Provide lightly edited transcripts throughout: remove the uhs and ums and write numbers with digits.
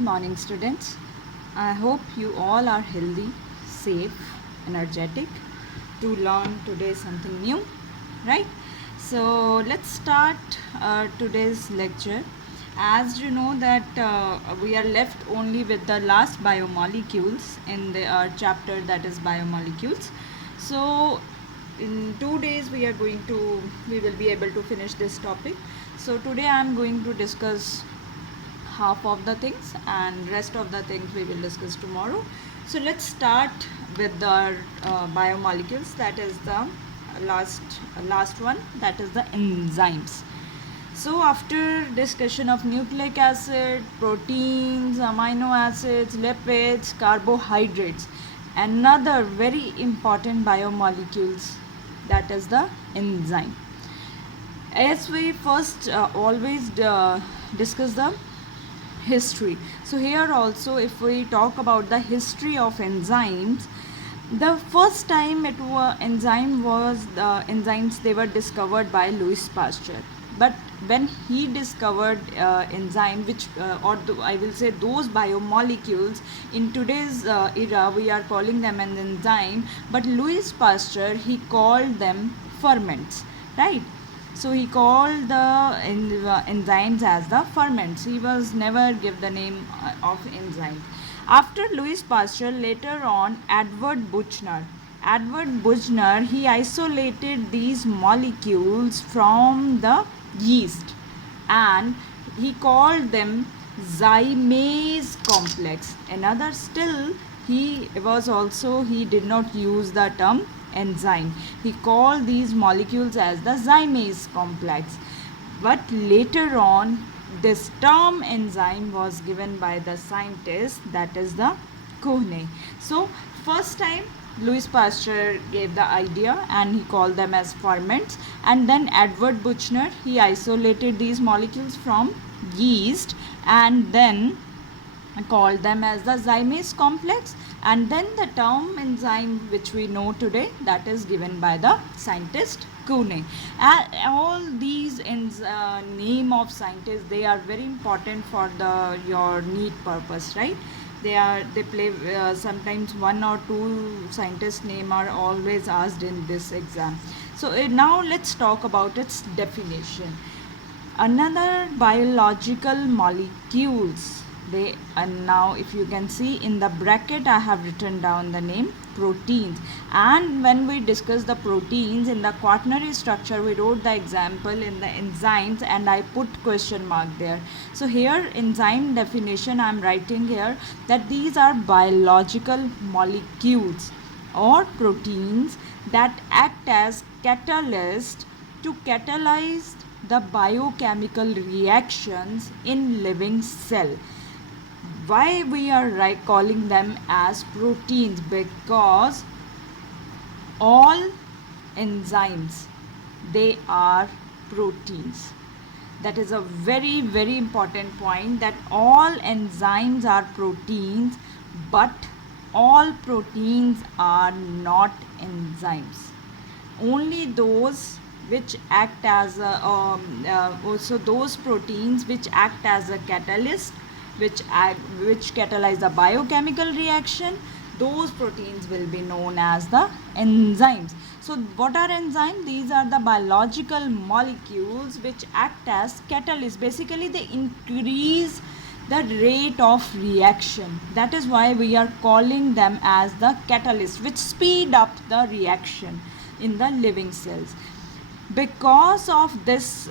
morning, students. I hope you all are healthy, safe, energetic to learn today something new, right? So let's start today's lecture. As you know that we are left only with the last biomolecules in the chapter, that is biomolecules. So in 2 days we will be able to finish this topic. So today I am going to discuss half of the things and rest of the things we will discuss tomorrow. So let's start with the biomolecules, that is the last one, that is the enzymes. So after discussion of nucleic acid, proteins, amino acids, lipids, carbohydrates, another very important biomolecules, that is the enzyme. As we first always discuss the history. So here also, if we talk about the history of enzymes, the first time enzymes, they were discovered by Louis Pasteur. But when he discovered enzyme, which I will say those biomolecules, in today's era we are calling them an enzyme, but Louis Pasteur, he called them ferments, right? So he called the enzymes as the ferments. He was never give the name of enzyme. After Louis Pasteur, later on Edward Buchner, he isolated these molecules from the yeast and he called them zymase complex. Another still, he did not use the term enzyme. He called these molecules as the zymase complex. But later on, this term enzyme was given by the scientist, that is the Kuhne. So first time Louis Pasteur gave the idea and he called them as ferments, and then Edward Buchner, he isolated these molecules from yeast and then called them as the zymase complex, and then the term enzyme which we know today, that is given by the scientist Kuhne. All these name of scientists, they are very important for your NEET purpose, right? They play sometimes one or two scientists name are always asked in this exam. So now let's talk about its definition. Another biological molecules, and now if you can see in the bracket I have written down the name proteins, and when we discuss the proteins in the quaternary structure, we wrote the example in the enzymes and I put question mark there. So here enzyme definition I am writing here that these are biological molecules or proteins that act as catalyst to catalyze the biochemical reactions in living cell. Why we are calling them as proteins? Because all enzymes, they are proteins. That is a very, very important point, that all enzymes are proteins, but all proteins are not enzymes. Only those which act as also those proteins which act as a catalyst, which catalyze the biochemical reaction, those proteins will be known as the enzymes. So what are enzymes? These are the biological molecules which act as catalysts. Basically they increase the rate of reaction. That is why we are calling them as the catalysts, which speed up the reaction in the living cells. Because of this,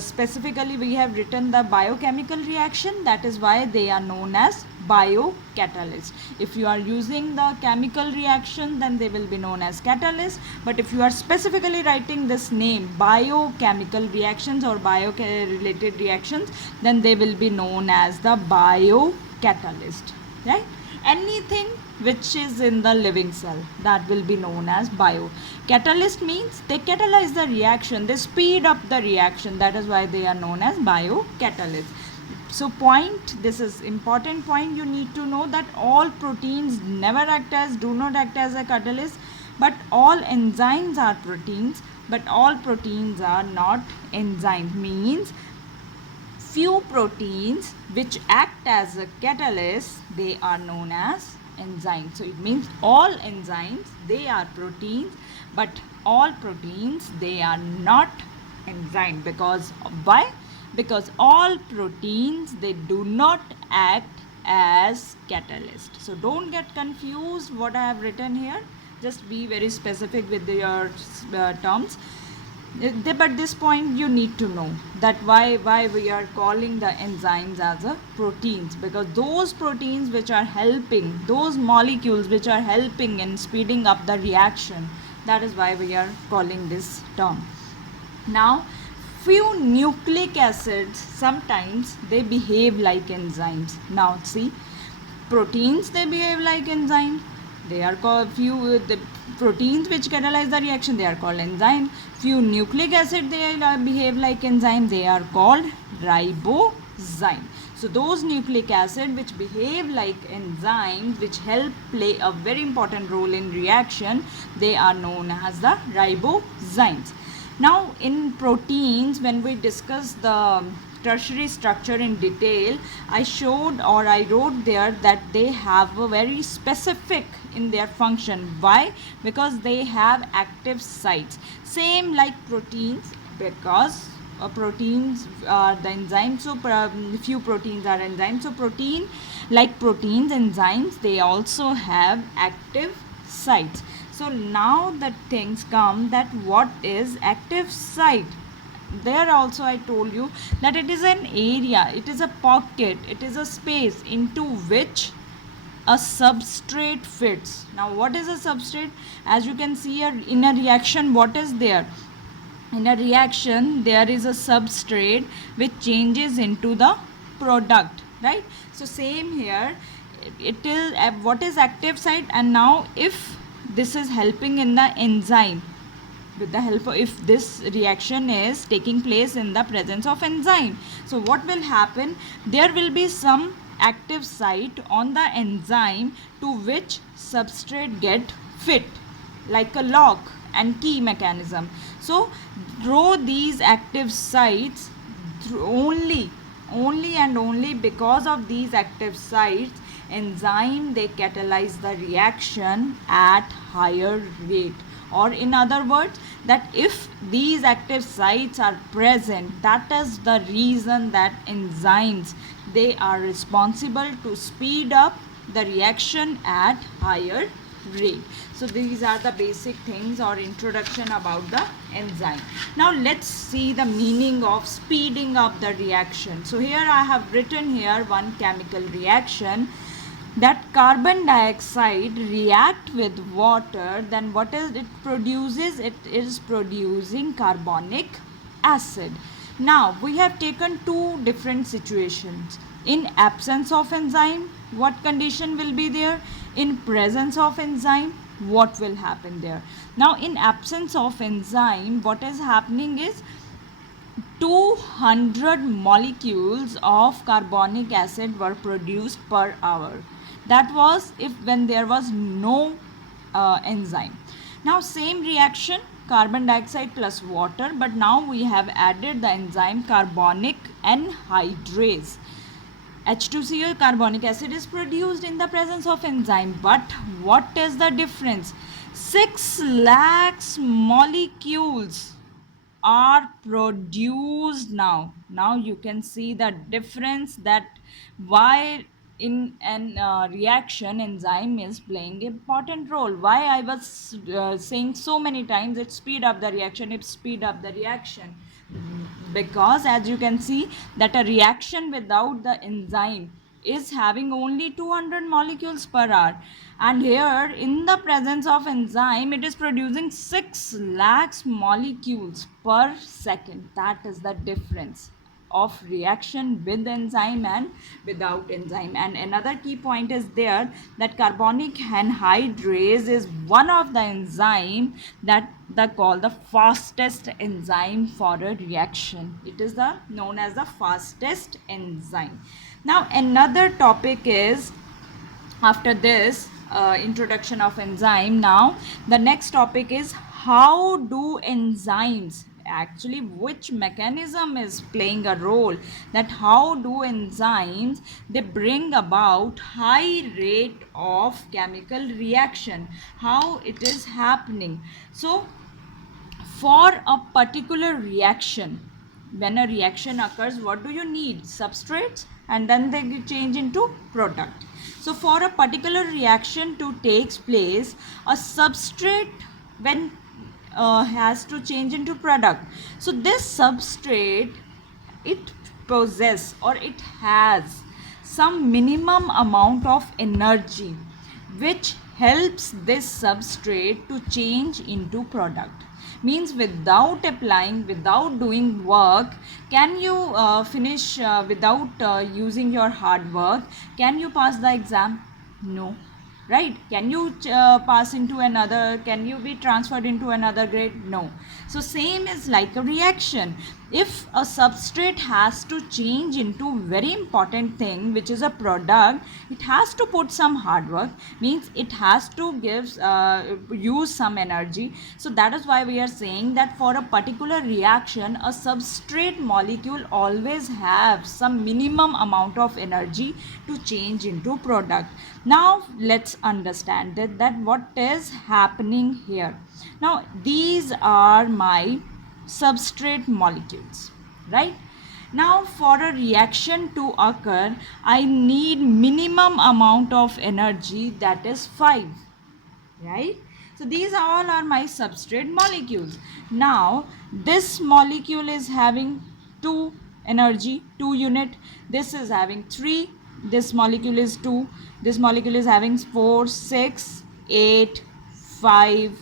specifically we have written the biochemical reaction, that is why they are known as biocatalysts. If you are using the chemical reaction, then they will be known as catalysts, but if you are specifically writing this name biochemical reactions or bio-related reactions, then they will be known as the biocatalyst, right? Anything which is in the living cell, that will be known as biocatalyst. Means they catalyze the reaction, they speed up the reaction, that is why they are known as biocatalysts. So this is important point, you need to know that all proteins do not act as a catalyst, but all enzymes are proteins, but all proteins are not enzymes. Means few proteins which act as a catalyst, they are known as enzymes. So it means all enzymes, they are proteins, but all proteins, they are not enzyme. Because why? Because all proteins, they do not act as catalyst. So don't get confused what I have written here. Just be very specific with your terms. But this point you need to know that why we are calling the enzymes as a proteins, because those proteins which are helping, those molecules which are helping in speeding up the reaction, that is why we are calling this term. Now, few nucleic acids, sometimes they behave like enzymes. Now see, proteins, they behave like enzymes. They are called the proteins which catalyze the reaction, they are called enzyme. Few nucleic acid, they behave like enzyme, they are called ribozyme. So those nucleic acid which behave like enzymes, which help play a very important role in reaction, they are known as the ribozymes. Now in proteins, when we discuss the tertiary structure in detail, I showed, or I wrote there, that they have a very specific in their function. Why? Because they have active sites, same like proteins, because proteins are the enzymes. So few proteins are enzymes. So protein, like proteins, enzymes, they also have active sites. So now the things come, that what is active site? There also I told you that it is an area, it is a pocket, it is a space into which a substrate fits. Now what is a substrate? As you can see here, in a reaction, what is there? In a reaction, there is a substrate which changes into the product, right? So same here, it is what is active site. And now if this is helping in the enzyme, with the help of, if this reaction is taking place in the presence of enzyme, so what will happen? There will be some active site on the enzyme to which substrate get fit, like a lock and key mechanism. So through these active sites, only and only because of these active sites, enzyme, they catalyze the reaction at higher rate. Or in other words, that if these active sites are present, that is the reason that enzymes, they are responsible to speed up the reaction at higher rate. So these are the basic things or introduction about the enzyme. Now let's see the meaning of speeding up the reaction. So here I have written here one chemical reaction, that carbon dioxide react with water, then what is it produces? It is producing carbonic acid. Now we have taken two different situations. In absence of enzyme, what condition will be there? In presence of enzyme, what will happen there? Now in absence of enzyme, what is happening is 200 molecules of carbonic acid were produced per hour. That was if when there was no enzyme. Now same reaction, carbon dioxide plus water, but now we have added the enzyme carbonic anhydrase. H2CO, carbonic acid, is produced in the presence of enzyme. But what is the difference? 6 lakhs molecules are produced now. Now you can see the difference, that why in an reaction enzyme is playing important role. Why I was saying so many times, it speed up the reaction, it speed up the reaction, because as you can see that a reaction without the enzyme is having only 200 molecules per hour, and here in the presence of enzyme it is producing 6 lakhs molecules per second. That is the difference of reaction with enzyme and without enzyme. And another key point is there, that carbonic anhydrase is one of the enzyme that they call the fastest enzyme for a reaction. It is the known as the fastest enzyme. Now another topic is, after this introduction of enzyme, now the next topic is, how do enzymes actually which mechanism is playing a role, that how do enzymes they bring about high rate of chemical reaction, how it is happening. So for a particular reaction, when a reaction occurs, what do you need? Substrates, and then they change into product. So for a particular reaction to takes place, a substrate when has to change into product. So this substrate, it possess or it has some minimum amount of energy which helps this substrate to change into product. Means without applying, without doing work, can you finish without using your hard work, can you pass the exam? No, right? Can you pass into another, can you be transferred into another grade? No. So same is like a reaction. If a substrate has to change into very important thing which is a product, it has to put some hard work, means it has to give use some energy. So that is why we are saying that for a particular reaction, a substrate molecule always have some minimum amount of energy to change into product. Now let's understand that what is happening here. Now these are my substrate molecules, right? Now for a reaction to occur, I need minimum amount of energy, that is 5, right? So these all are my substrate molecules. Now this molecule is having 2 energy, 2 unit. This is having 3. This molecule is 2. This molecule is having 4, 6, 8, 5,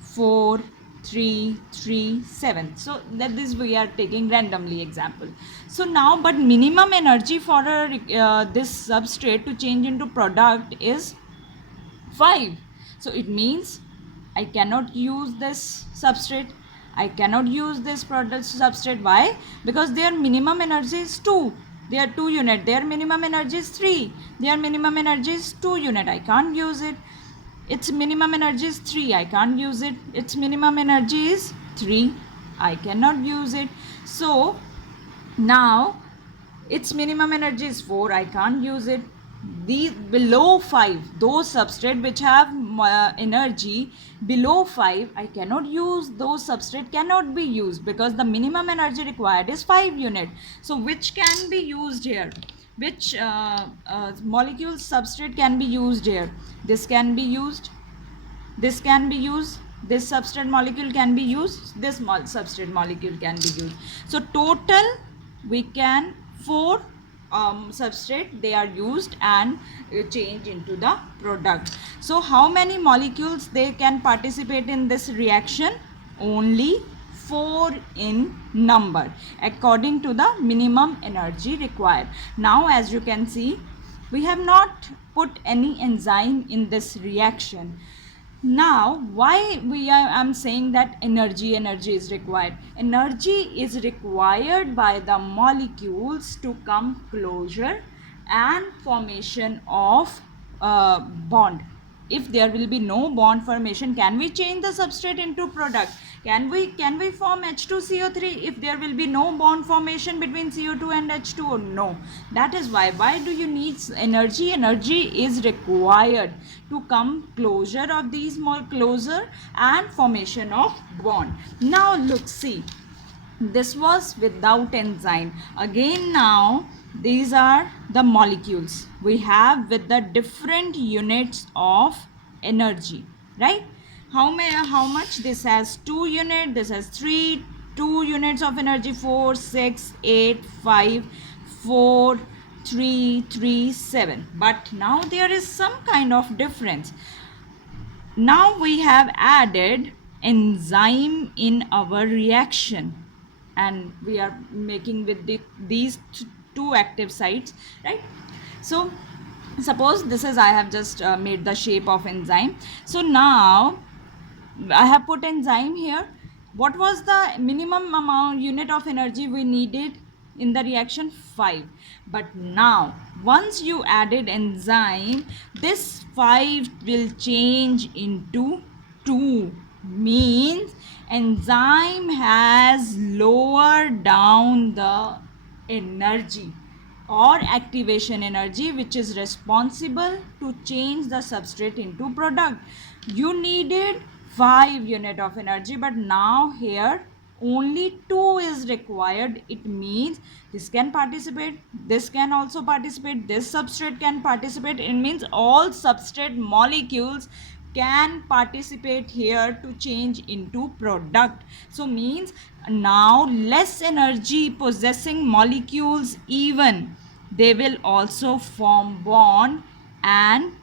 4, 3, 3, 7. So that this we are taking randomly example. So now, but minimum energy for this substrate to change into product is 5. So it means I cannot use this substrate, I cannot use this product substrate. Why? Because their minimum energy is 2. They are 2 unit. Their minimum energy is 3. Their minimum energy is 2 unit. I can't use it. Its minimum energy is 3. I can't use it. Its minimum energy is 3. I cannot use it. So now its minimum energy is 4. I can't use it. These below 5, those substrate which have energy below 5, I cannot use. Those substrate cannot be used because the minimum energy required is 5 unit. So which can be used here? Which molecule substrate can be used here? This can be used, this can be used, this substrate molecule can be used, this substrate molecule can be used. So total we can 4 substrate they are used and change into the product. So how many molecules they can participate in this reaction? Only 4 in number according to the minimum energy required. Now as you can see, we have not put any enzyme in this reaction. Now why I'm saying that energy is required? Energy is required by the molecules to come closure and formation of bond. If there will be no bond formation, can we change the substrate into product? Can we form H2CO3 if there will be no bond formation between CO2 and H2O? No. That is why do you need energy? Energy is required to come closure of these more closer and formation of bond. Now look, see, this was without enzyme. Again now these are the molecules we have with the different units of energy, right? How much? This has 2 units, this has 3, 2 units of energy, 4, 6, 8, 5, 4, 3, 3, 7. But now there is some kind of difference. Now we have added enzyme in our reaction and we are making with these 2 active sites, right? So suppose this is, I have just made the shape of enzyme. So now I have put enzyme here. What was the minimum amount unit of energy we needed in the reaction? 5. But now once you added enzyme, this 5 will change into 2, means enzyme has lowered down the energy or activation energy which is responsible to change the substrate into product. You needed 5 unit of energy, but now here only 2 is required. It means this can participate, this can also participate, this substrate can participate. It means all substrate molecules can participate here to change into product. So means now less energy possessing molecules, even they will also form bond and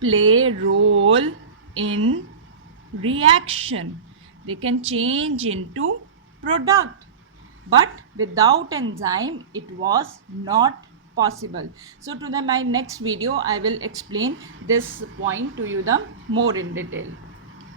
play role in reaction. They can change into product, but without enzyme it was not possible. So to the my next video I will explain this point to you the more in detail.